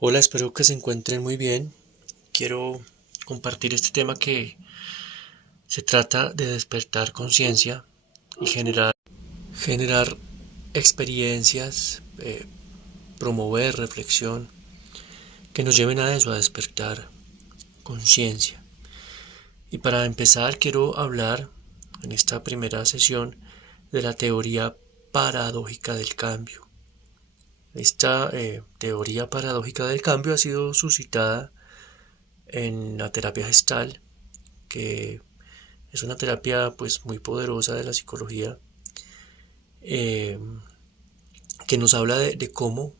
Hola, espero que se encuentren muy bien. Quiero compartir este tema que se trata de despertar conciencia y generar experiencias, promover reflexión que nos lleven a eso, a despertar conciencia. Y para empezar quiero hablar en esta primera sesión de la teoría paradójica del cambio. Esta teoría paradójica del cambio ha sido suscitada en la terapia gestal, que es una terapia pues muy poderosa de la psicología, eh, que nos habla de cómo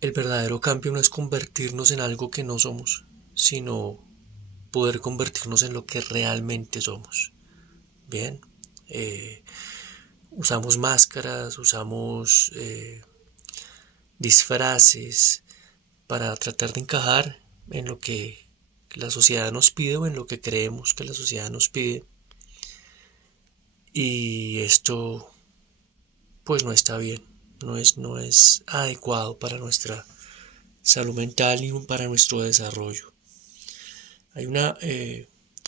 el verdadero cambio no es convertirnos en algo que no somos, sino poder convertirnos en lo que realmente somos. Bien, eh, usamos máscaras, usamos disfraces para tratar de encajar en lo que la sociedad nos pide o en lo que creemos que la sociedad nos pide. Y esto pues no está bien, no es adecuado para nuestra salud mental ni para nuestro desarrollo. Hay una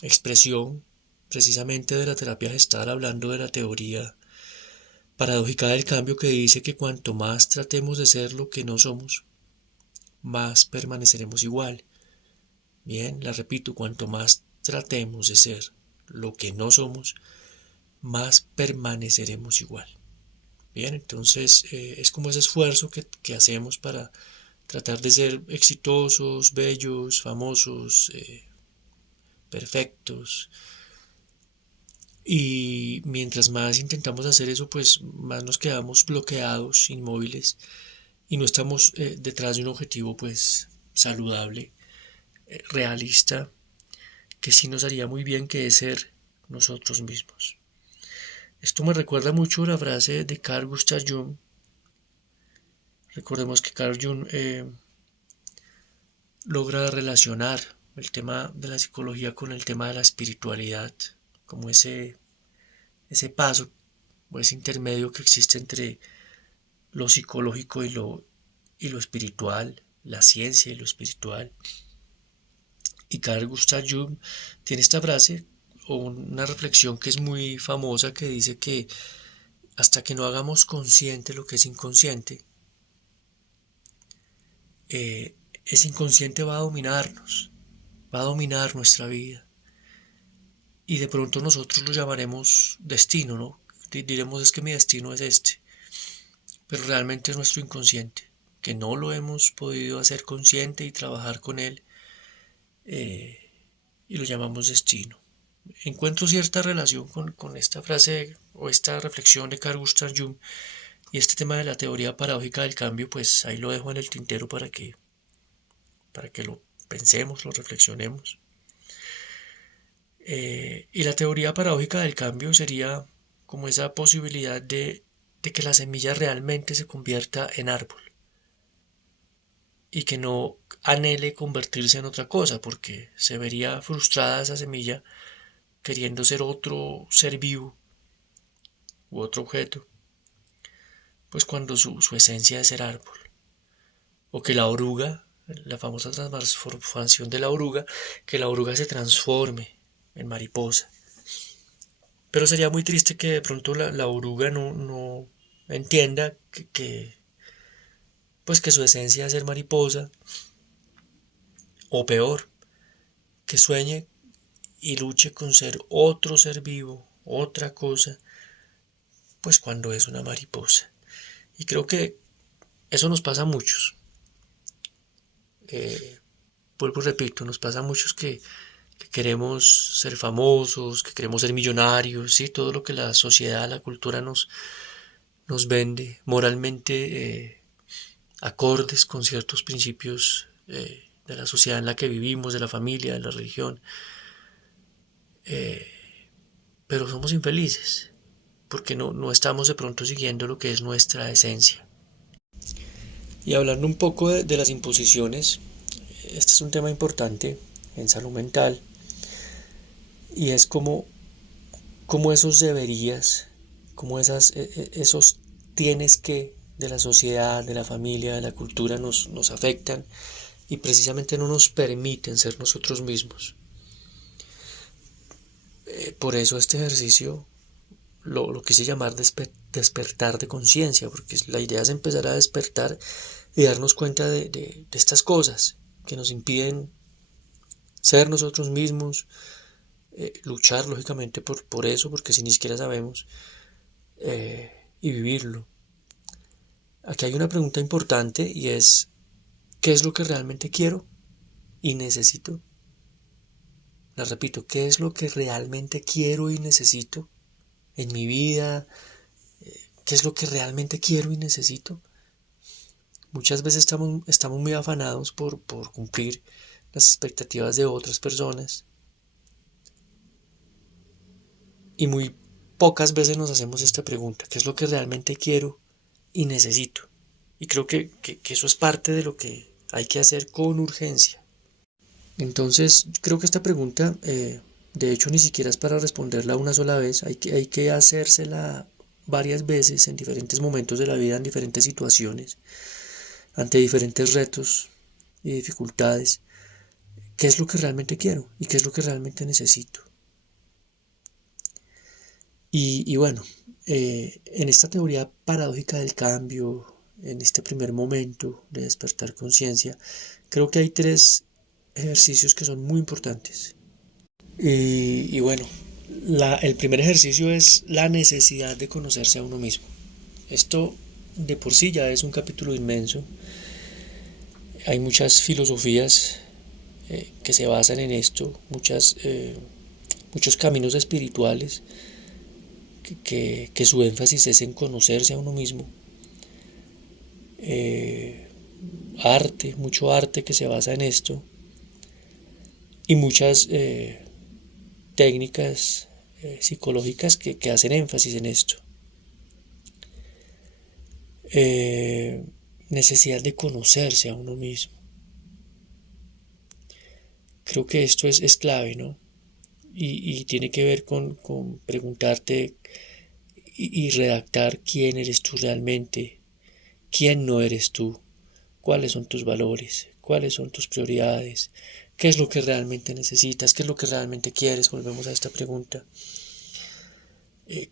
expresión precisamente de la terapia gestal hablando de la teoría paradójica del cambio que dice que cuanto más tratemos de ser lo que no somos, más permaneceremos igual. Bien, la repito, cuanto más tratemos de ser lo que no somos, más permaneceremos igual. Bien, entonces es como ese esfuerzo que hacemos para tratar de ser exitosos, bellos, famosos, perfectos. Y mientras más intentamos hacer eso, pues más nos quedamos bloqueados, inmóviles, y no estamos detrás de un objetivo pues saludable, realista, que sí nos haría muy bien, que es ser nosotros mismos. Esto me recuerda mucho la frase de Carl Gustav Jung. Recordemos que Carl Jung logra relacionar el tema de la psicología con el tema de la espiritualidad, como ese paso o ese intermedio que existe entre lo psicológico y lo espiritual, la ciencia y lo espiritual. Y Carl Gustav Jung tiene esta frase o una reflexión que es muy famosa, que dice que hasta que no hagamos consciente lo que es inconsciente, ese inconsciente va a dominarnos, va a dominar nuestra vida. Y de pronto nosotros lo llamaremos destino, ¿no? Diremos es que mi destino es este, pero realmente es nuestro inconsciente, que no lo hemos podido hacer consciente y trabajar con él, eh, y lo llamamos destino. Encuentro cierta relación con esta frase o esta reflexión de Carl Gustav Jung y este tema de la teoría paradójica del cambio, pues ahí lo dejo en el tintero para que lo pensemos, lo reflexionemos. Y la teoría paradójica del cambio sería como esa posibilidad de que la semilla realmente se convierta en árbol y que no anhele convertirse en otra cosa, porque se vería frustrada esa semilla queriendo ser otro ser vivo u otro objeto, pues cuando su esencia es ser árbol. O que la oruga, la famosa transformación de la oruga, que la oruga se transforme en mariposa. Pero sería muy triste que de pronto la oruga no entienda pues que su esencia es ser mariposa, o peor, que sueñe y luche con ser otro ser vivo, otra cosa, pues cuando es una mariposa. Y creo que eso nos pasa a muchos. Eh, Vuelvo y repito, nos pasa a muchos que queremos ser famosos, que queremos ser millonarios, ¿sí? Todo lo que la sociedad, la cultura nos vende, moralmente acordes con ciertos principios de la sociedad en la que vivimos, de la familia, de la religión, pero somos infelices porque no estamos de pronto siguiendo lo que es nuestra esencia. Y hablando un poco de las imposiciones, este es un tema importante en salud mental, y es como esos deberías, como esos tienes que de la sociedad, de la familia, de la cultura nos afectan y precisamente no nos permiten ser nosotros mismos. Por eso este ejercicio lo quise llamar despertar de conciencia, porque la idea es empezar a despertar y darnos cuenta de estas cosas que nos impiden ser nosotros mismos, luchar lógicamente por eso, porque si ni siquiera sabemos, y vivirlo. Aquí hay una pregunta importante y es, ¿qué es lo que realmente quiero y necesito? La repito, ¿qué es lo que realmente quiero y necesito en mi vida? ¿Qué es lo que realmente quiero y necesito? Muchas veces estamos muy afanados por cumplir las expectativas de otras personas y muy pocas veces nos hacemos esta pregunta, ¿qué es lo que realmente quiero y necesito? Y creo que eso es parte de lo que hay que hacer con urgencia. Entonces, creo que esta pregunta, de hecho, ni siquiera es para responderla una sola vez, hay que hacérsela varias veces en diferentes momentos de la vida, en diferentes situaciones, ante diferentes retos y dificultades. ¿Qué es lo que realmente quiero y qué es lo que realmente necesito? Y bueno, en esta teoría paradójica del cambio, en este primer momento de despertar conciencia, creo que hay tres ejercicios que son muy importantes. Y bueno, el primer ejercicio es la necesidad de conocerse a uno mismo. Esto de por sí ya es un capítulo inmenso. Hay muchas filosofías que se basan en esto, muchos caminos espirituales que su énfasis es en conocerse a uno mismo. Mucho arte que se basa en esto y muchas técnicas psicológicas que hacen énfasis en esto. Necesidad de conocerse a uno mismo. Creo que esto es clave, ¿no? Y tiene que ver con preguntarte y redactar quién eres tú realmente, quién no eres tú, cuáles son tus valores, cuáles son tus prioridades, qué es lo que realmente necesitas, qué es lo que realmente quieres. Volvemos a esta pregunta.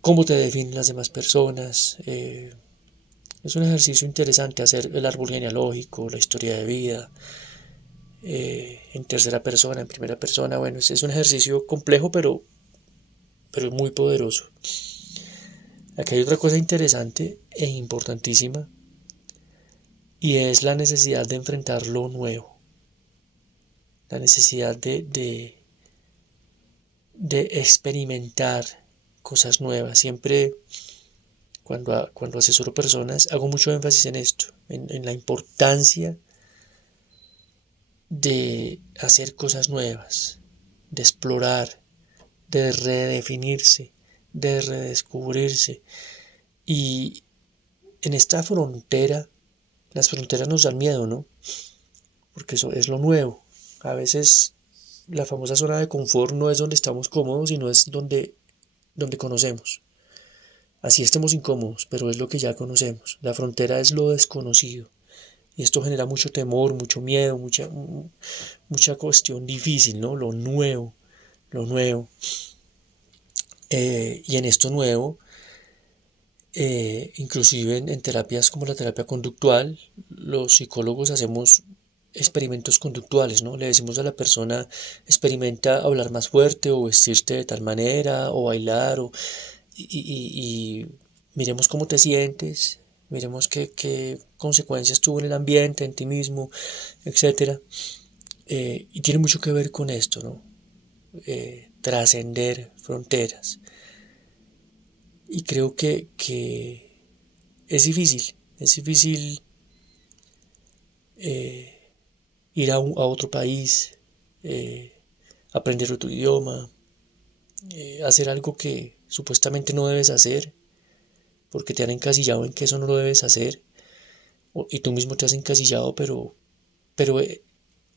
¿Cómo te definen las demás personas? Es un ejercicio interesante hacer el árbol genealógico, la historia de vida, en tercera persona, en primera persona. Bueno, es un ejercicio complejo, pero muy poderoso. Aquí hay otra cosa interesante e importantísima, y es la necesidad de enfrentar lo nuevo, la necesidad de experimentar cosas nuevas. Siempre cuando asesoro personas hago mucho énfasis en esto, en la importancia de hacer cosas nuevas, de explorar, de redefinirse, de redescubrirse. Y en esta frontera, las fronteras nos dan miedo, ¿no? Porque eso es lo nuevo. A veces la famosa zona de confort no es donde estamos cómodos, sino es donde conocemos. Así estemos incómodos, pero es lo que ya conocemos. La frontera es lo desconocido. Y esto genera mucho temor, mucho miedo, mucha cuestión difícil, ¿no? Lo nuevo, lo nuevo. Y en esto nuevo, inclusive en terapias como la terapia conductual, los psicólogos hacemos experimentos conductuales, ¿no? Le decimos a la persona, experimenta hablar más fuerte o vestirte de tal manera o bailar y miremos cómo te sientes, miremos qué consecuencias tuvo en el ambiente, en ti mismo, etcétera. Y tiene mucho que ver con esto, ¿no? Trascender fronteras. Y creo que es difícil ir a otro país, aprender otro idioma, hacer algo que supuestamente no debes hacer, porque te han encasillado en que eso no lo debes hacer, y tú mismo te has encasillado, pero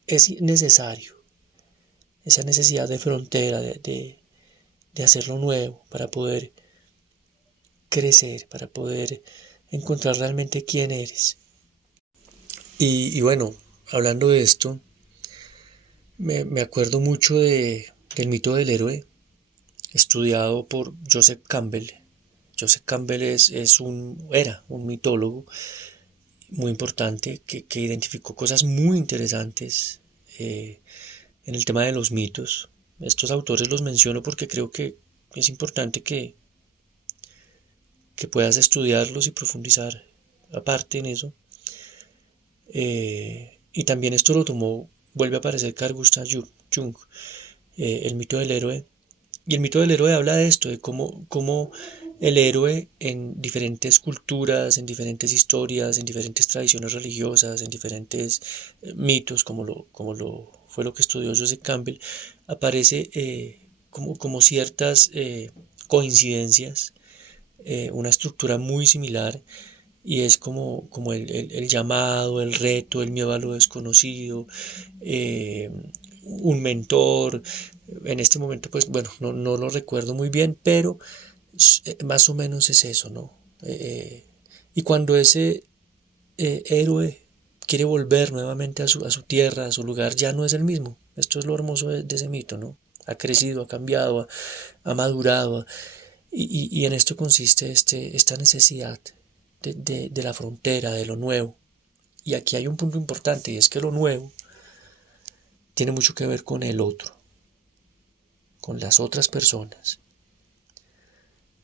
es necesario, esa necesidad de frontera, de hacerlo nuevo, para poder crecer, para poder encontrar realmente quién eres. Y bueno, hablando de esto, me acuerdo mucho del mito del héroe, estudiado por Joseph Campbell. Joseph Campbell era un mitólogo muy importante que identificó cosas muy interesantes en el tema de los mitos. Estos autores los menciono porque creo que es importante que puedas estudiarlos y profundizar aparte en eso. Y también esto lo tomó, vuelve a aparecer Carl Gustav Jung, el mito del héroe. Y el mito del héroe habla de esto, de cómo el héroe en diferentes culturas, en diferentes historias, en diferentes tradiciones religiosas, en diferentes mitos, como lo fue lo que estudió Joseph Campbell, aparece como ciertas coincidencias, una estructura muy similar, y es como el llamado, el reto, el miedo a lo desconocido, eh, un mentor. En este momento, pues bueno, no lo recuerdo muy bien, pero más o menos es eso, ¿no? Y cuando ese héroe quiere volver nuevamente a su tierra, a su lugar, ya no es el mismo. Esto es lo hermoso de ese mito, ¿no? Ha crecido, ha cambiado, ha madurado. Y en esto consiste esta necesidad de la frontera, de lo nuevo. Y aquí hay un punto importante, y es que lo nuevo tiene mucho que ver con el otro, con las otras personas,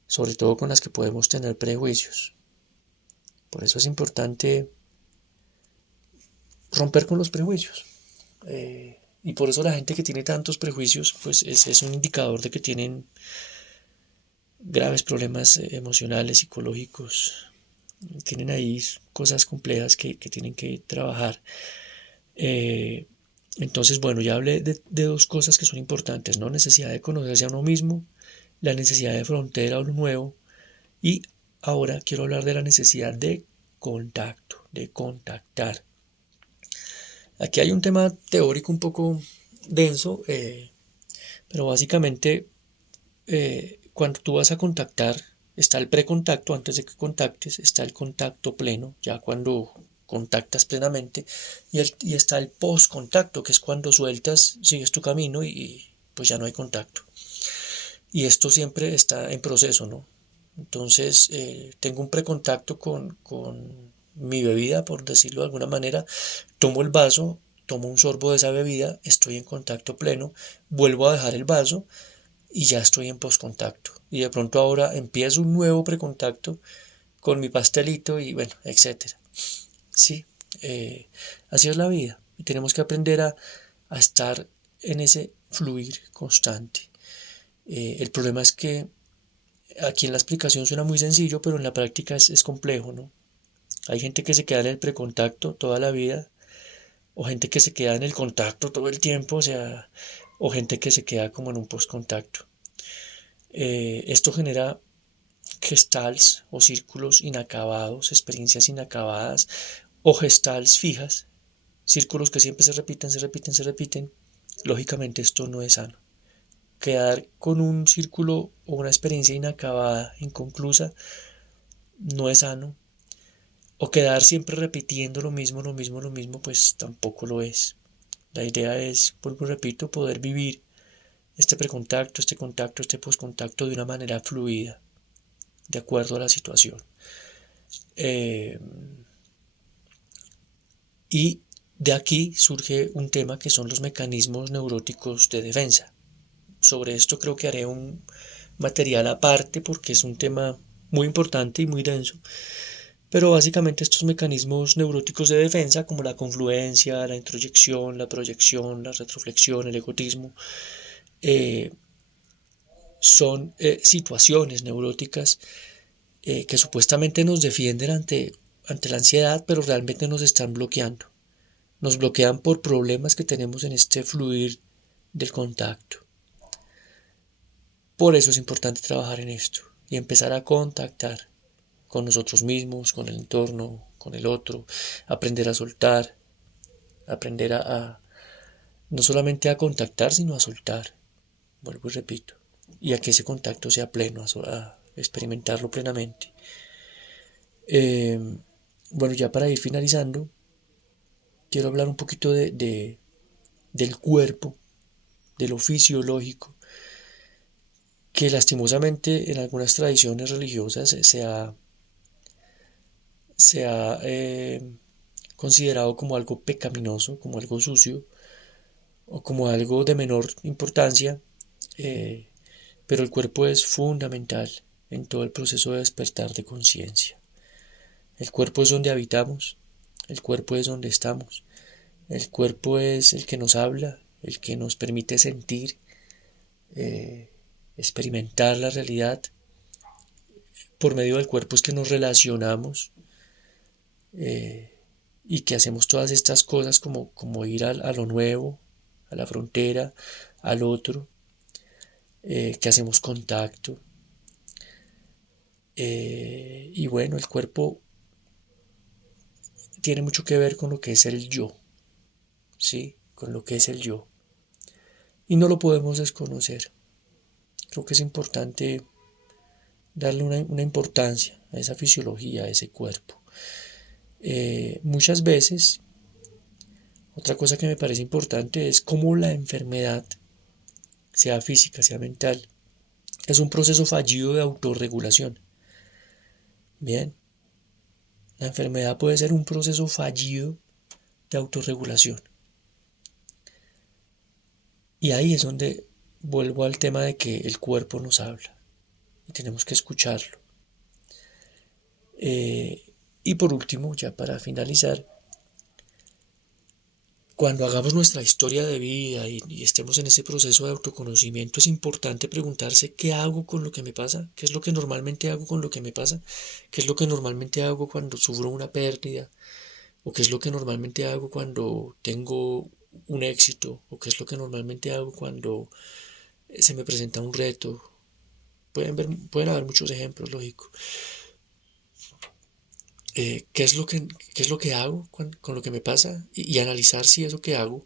sobre todo con las que podemos tener prejuicios. Por eso es importante romper con los prejuicios. Y por eso la gente que tiene tantos prejuicios, pues es un indicador de que tienen graves problemas emocionales, psicológicos. Tienen ahí cosas complejas que tienen que trabajar. Entonces, bueno, ya hablé de dos cosas que son importantes, ¿no? Necesidad de conocerse a uno mismo, la necesidad de frontera a lo nuevo, y ahora quiero hablar de la necesidad de contacto, de contactar. Aquí hay un tema teórico un poco denso, pero básicamente cuando tú vas a contactar, está el precontacto antes de que contactes, está el contacto pleno, ya cuando contactas plenamente, y está el postcontacto, que es cuando sueltas, sigues tu camino y pues ya no hay contacto. Y esto siempre está en proceso, ¿no? Entonces, tengo un precontacto con mi bebida, por decirlo de alguna manera, tomo el vaso, tomo un sorbo de esa bebida, estoy en contacto pleno, vuelvo a dejar el vaso y ya estoy en postcontacto. Y de pronto ahora empiezo un nuevo precontacto con mi pastelito y bueno, etcétera. Sí, así es la vida. Y tenemos que aprender a estar en ese fluir constante. El problema es que aquí en la explicación suena muy sencillo, pero en la práctica es complejo, ¿no? Hay gente que se queda en el precontacto toda la vida, o gente que se queda en el contacto todo el tiempo, o gente que se queda como en un postcontacto. Esto genera gestals o círculos inacabados, experiencias inacabadas, o gestals fijas, círculos que siempre se repiten, se repiten, se repiten. Lógicamente esto no es sano. Quedar con un círculo o una experiencia inacabada, inconclusa, no es sano. O quedar siempre repitiendo lo mismo, lo mismo, lo mismo, pues tampoco lo es. La idea es, vuelvo y repito, poder vivir este precontacto, este contacto, este postcontacto de una manera fluida, de acuerdo a la situación. Y de aquí surge un tema que son los mecanismos neuróticos de defensa. Sobre esto creo que haré un material aparte porque es un tema muy importante y muy denso. Pero básicamente estos mecanismos neuróticos de defensa, como la confluencia, la introyección, la proyección, la retroflexión, el egotismo, son situaciones neuróticas que supuestamente nos defienden ante la ansiedad, pero realmente nos están bloqueando. Nos bloquean por problemas que tenemos en este fluir del contacto. Por eso es importante trabajar en esto y empezar a contactar con nosotros mismos, con el entorno, con el otro, aprender a soltar, aprender no solamente a contactar, sino a soltar, vuelvo y repito, y a que ese contacto sea pleno, a experimentarlo plenamente. Eh, bueno, ya para ir finalizando, quiero hablar un poquito del cuerpo, de lo fisiológico, que lastimosamente en algunas tradiciones religiosas se ha considerado como algo pecaminoso, como algo sucio o como algo de menor importancia, eh, pero el cuerpo es fundamental en todo el proceso de despertar de conciencia. El cuerpo es donde habitamos, el cuerpo es donde estamos, el cuerpo es el que nos habla, el que nos permite sentir, eh, experimentar la realidad. Por medio del cuerpo es que nos relacionamos, eh, y que hacemos todas estas cosas como ir a lo nuevo, a la frontera, al otro, que hacemos contacto. Y bueno, el cuerpo tiene mucho que ver con lo que es el yo, ¿sí? Con lo que es el yo. Y no lo podemos desconocer. Creo que es importante darle una importancia a esa fisiología, a ese cuerpo. Muchas veces, otra cosa que me parece importante es cómo la enfermedad, sea física, sea mental, es un proceso fallido de autorregulación. Bien, la enfermedad puede ser un proceso fallido de autorregulación. Y ahí es donde vuelvo al tema de que el cuerpo nos habla y tenemos que escucharlo. Y por último, ya para finalizar, cuando hagamos nuestra historia de vida y estemos en ese proceso de autoconocimiento, es importante preguntarse qué hago con lo que me pasa, qué es lo que normalmente hago con lo que me pasa, qué es lo que normalmente hago cuando sufro una pérdida, o qué es lo que normalmente hago cuando tengo un éxito, o qué es lo que normalmente hago cuando se me presenta un reto. Pueden haber muchos ejemplos, lógico. ¿Qué es lo que hago con lo que me pasa? Y analizar si eso que hago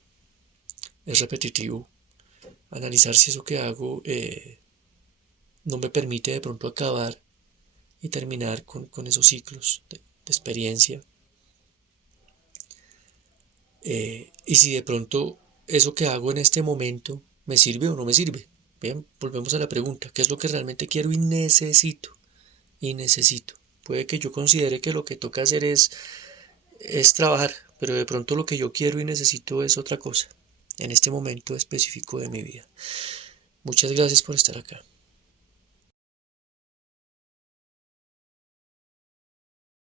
es repetitivo, analizar si eso que hago no me permite de pronto acabar y terminar con esos ciclos de experiencia. Y si de pronto eso que hago en este momento me sirve o no me sirve. Bien, volvemos a la pregunta, ¿qué es lo que realmente quiero y necesito? Y necesito. Puede que yo considere que lo que toca hacer es trabajar, pero de pronto lo que yo quiero y necesito es otra cosa, en este momento específico de mi vida. Muchas gracias por estar acá.